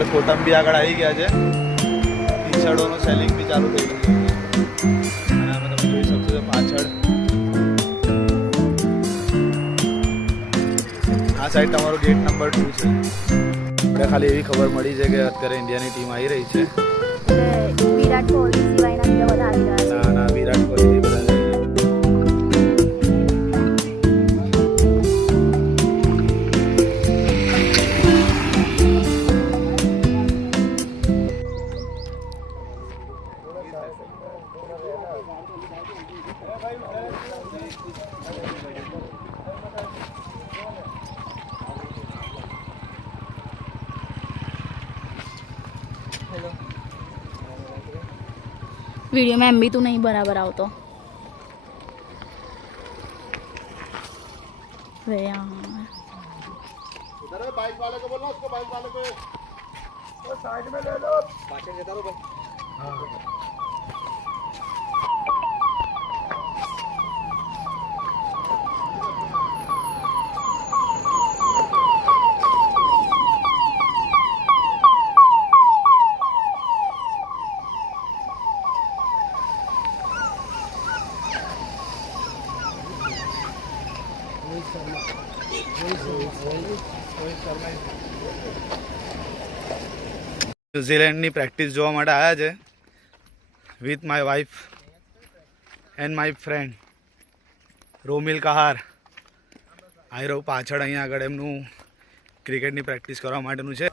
આગળ કોટમ બી આગળ આવી ગયા છે. ટી શર્ટોનું સેલિંગ બી ચાલુ થઈ ગયું છે. અને આમાં તમે જોઈ શકશો તો પાછળ આ સાઈડ તમારો ગેટ નંબર 2 છે. એટલે ખાલી એવી ખબર મળી છે કે અત્યારે ઇન્ડિયાની ટીમ આવી રહી છે. વિરાટ કોહલી સિવાયના બીજા બધા આવી રહ્યા છે. ના વિરાટ કોહલી બધા वीडियो में एमबी तो नहीं बराबर आवतो वे यहाँ इधर बाइक वाले को बोलना, उसको बाइक वाले को तो साइड में ले लो, पाछे जता रहो भाई. हां ન્યુઝીલેન્ડની પ્રેક્ટિસ જોવા માટે આવ્યા છે with my wife and my friend Romil કહાર. આવી રહ્યું પાછળ અહીંયા આગળ એમનું ક્રિકેટની પ્રેક્ટિસ કરવા માટેનું છે.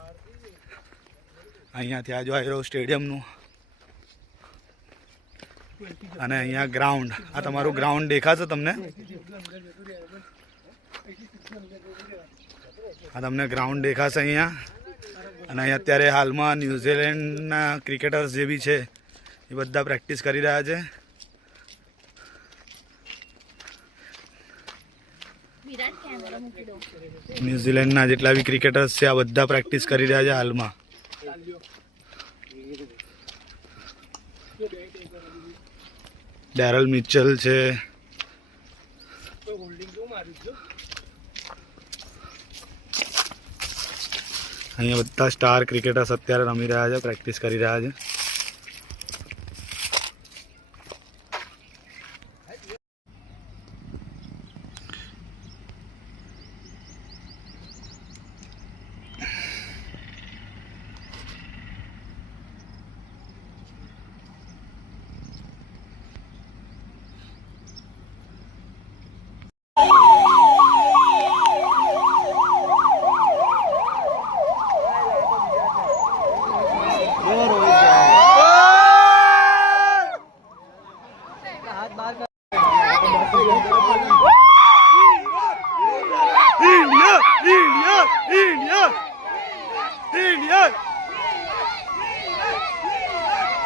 અહીંયાથી આજુ આવી રહ્યું સ્ટેડિયમનું અને અહીંયા ગ્રાઉન્ડ. આ તમારું ગ્રાઉન્ડ દેખાશે તમને. આ તમને ગ્રાઉન્ડ દેખાશે અહીંયા. અને અહીંયા અત્યારે હાલમાં ન્યૂઝીલેન્ડના ક્રિકેટર્સ જે બી છે એ બધા પ્રેક્ટિસ કરી રહ્યા છે. ન્યૂઝીલેન્ડના જેટલા બી ક્રિકેટર્સ છે આ બધા પ્રેક્ટિસ કરી રહ્યા છે હાલમાં. ડેરલ મિચેલ છે. અહીંયા બધા સ્ટાર ક્રિકેટર્સ અત્યારે રમી રહ્યા છે, પ્રેક્ટિસ કરી રહ્યા છે.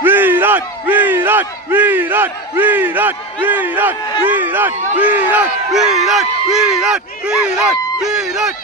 વિરાટ વિરાટ વિરાટ વિરાટ વિરાટ વિરાટ વિરાટ વિરાટ વિરાટ વિરાટ વિરાટ